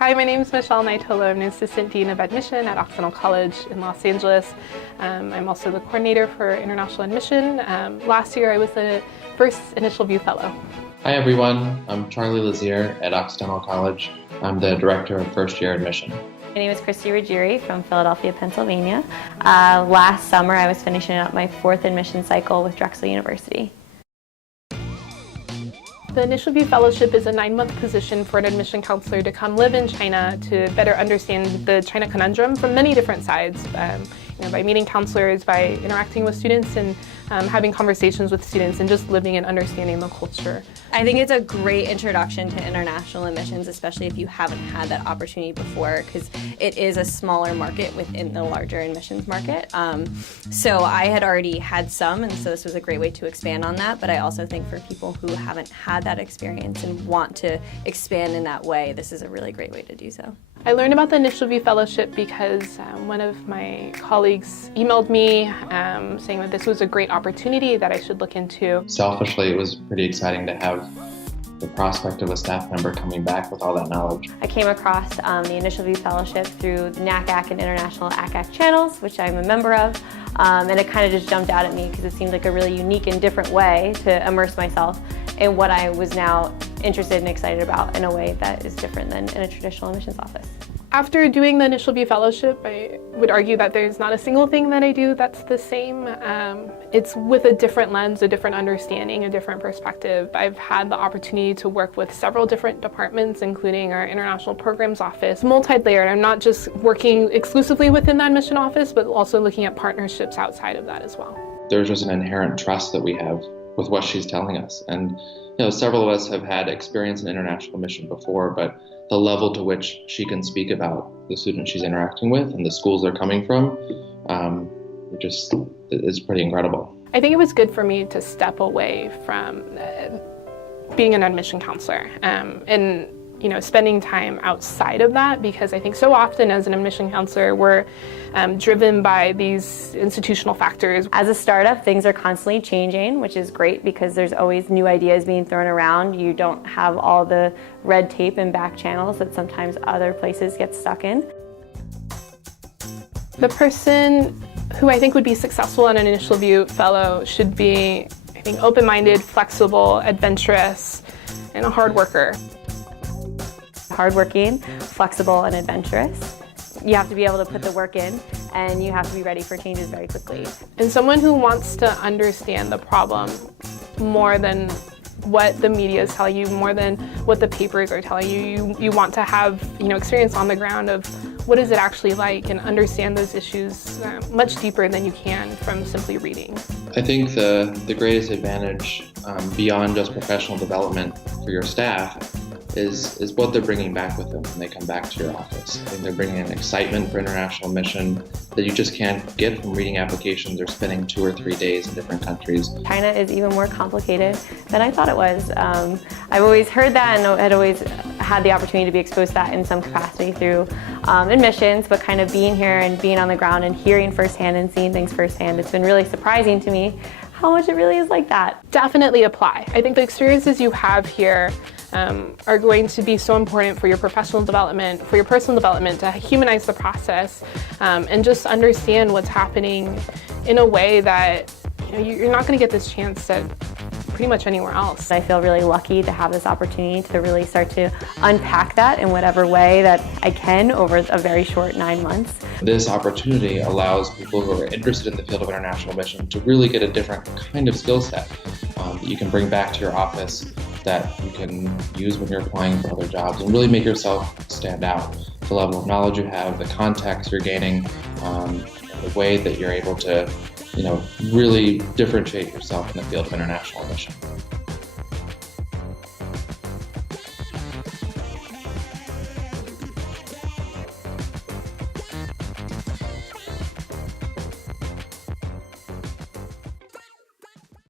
Hi, my name is Michelle Naitola. I'm an Assistant Dean of Admission at Occidental College in Los Angeles. I'm also the coordinator for international admission. Last year I was the first InitialView Fellow. Hi everyone, I'm Charlie Lazier at Occidental College. I'm the Director of First Year Admission. My name is Christy Ruggieri from Philadelphia, Pennsylvania. Last summer I was finishing up my 4th admission cycle with Drexel University. The InitialView Fellowship is a 9-month position for an admission counselor to come live in China to better understand the China conundrum from many different sides. By meeting counselors, by interacting with students and having conversations with students and just living and understanding the culture. I think it's a great introduction to international admissions, especially if you haven't had that opportunity before, because it is a smaller market within the larger admissions market. So I had already had some, and so this was a great way to expand on that, but I also think for people who haven't had that experience and want to expand in that way, this is a really great way to do so. I learned about the InitialView Fellowship because one of my colleagues emailed me saying that this was a great opportunity that I should look into. Selfishly, it was pretty exciting to have the prospect of a staff member coming back with all that knowledge. I came across the InitialView Fellowship through the NACAC and International ACAC channels, which I'm a member of, and it kind of just jumped out at me because it seemed like a really unique and different way to immerse myself in what I was now interested and excited about in a way that is different than in a traditional admissions office. After doing the InitialView Fellowship, I would argue that there's not a single thing that I do that's the same. It's with a different lens, a different understanding, a different perspective. I've had the opportunity to work with several different departments, including our International Programs Office, multi-layered. I'm not just working exclusively within the admission office, but also looking at partnerships outside of that as well. There's just an inherent trust that we have with what she's telling us. And several of us have had experience in international admission before, but the level to which she can speak about the students she's interacting with and the schools they're coming from, is pretty incredible. I think it was good for me to step away from being an admission counselor and spending time outside of that, because I think so often as an admission counselor we're driven by these institutional factors. As a startup, things are constantly changing, which is great because there's always new ideas being thrown around. You don't have all the red tape and back channels that sometimes other places get stuck in. The person who I think would be successful in an InitialView Fellow should be, I think, open-minded, flexible, adventurous, and a hard worker. Hardworking, flexible, and adventurous. You have to be able to put the work in, and you have to be ready for changes very quickly. And someone who wants to understand the problem more than what the media is telling you, more than what the papers are telling you. You want to have experience on the ground of what is it actually like and understand those issues much deeper than you can from simply reading. I think the greatest advantage beyond just professional development for your staff is what they're bringing back with them when they come back to your office. I think they're bringing an excitement for international admission that you just can't get from reading applications or spending 2 or 3 days in different countries. China is even more complicated than I thought it was. I've always heard that and had always had the opportunity to be exposed to that in some capacity through admissions, but kind of being here and being on the ground and hearing firsthand and seeing things firsthand, it's been really surprising to me how much it really is like that. Definitely apply. I think the experiences you have here are going to be so important for your professional development, for your personal development, to humanize the process and just understand what's happening in a way that you're not going to get this chance at pretty much anywhere else. I feel really lucky to have this opportunity to really start to unpack that in whatever way that I can over a very short 9 months. This opportunity allows people who are interested in the field of international admission to really get a different kind of skill set that you can bring back to your office, that you can use when you're applying for other jobs and really make yourself stand out. The level of knowledge you have, the context you're gaining, the way that you're able to really differentiate yourself in the field of international admission.